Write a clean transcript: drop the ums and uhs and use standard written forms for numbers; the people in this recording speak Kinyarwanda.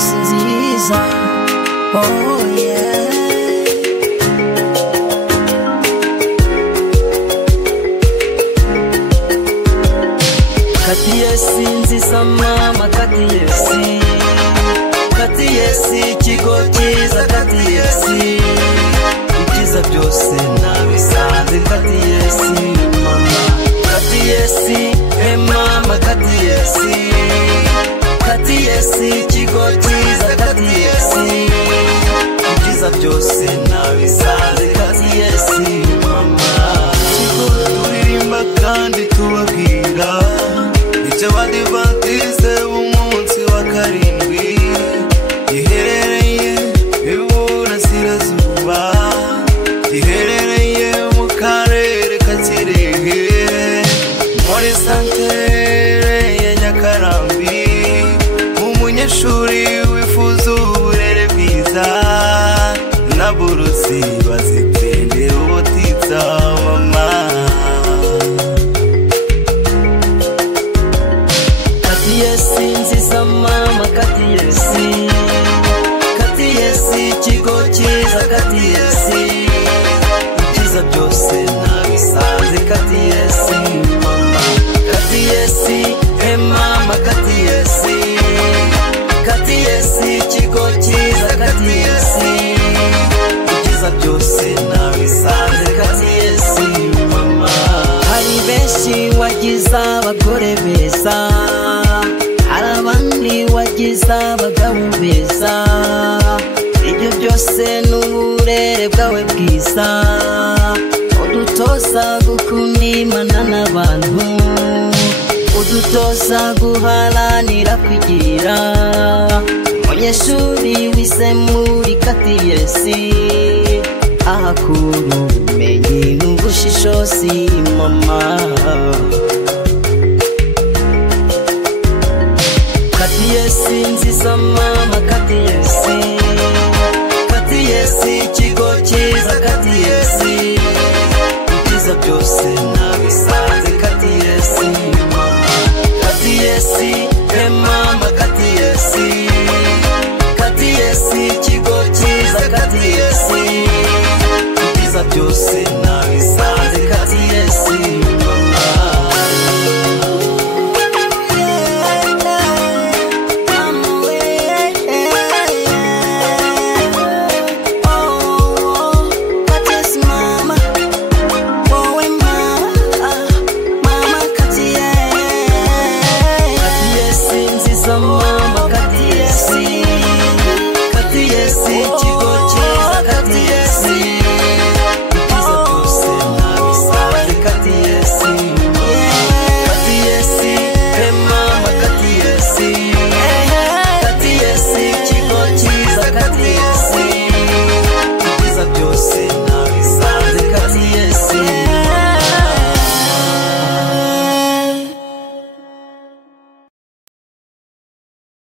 isi nziza. Oh yeah. Katiyesi nziza mama, Katiyesi, Katiyesi kigo cyiza, Katiyesi ibyiza byose nabisanze, Katiyesi mama, Katiyesi mama, Katiyesi, Katiyesi kigo cyiza, Katiyesi ibyiza byose nabisanze, Katiyesi mama. Kigo turirimba kandi tubabwira Abadivantiste b'umunsi wa karindwi, giherereye iburasirazuba, giherereye mu karere ka Kirehe, muri santere ya Nyakarambi. Umunyeshuri wifuza uburere bwiza na burusi bazitendera ubutitsa mama. Katiyesi nziza mama, Katiyesi, Katiyesi kigo cyiza, Katiyesi ibyiza byose nabisanze, Katiyesi mama, Katiyesi mama, Katiyesi, Katiyesi kigo cyiza, Katiyesi ibyiza byose nabisanze, Katiyesi mama. Hari benshi wagize abagore beza, abandi wagize abagabo beza, ibyo byose n'uburere bwawe bwiza, udutoza gukunda Imana n'abantu, udutoza guharanira kwigira. Umunyeshuri wise muri Katiyesi ahakura ubumenyi n'ubushishozi.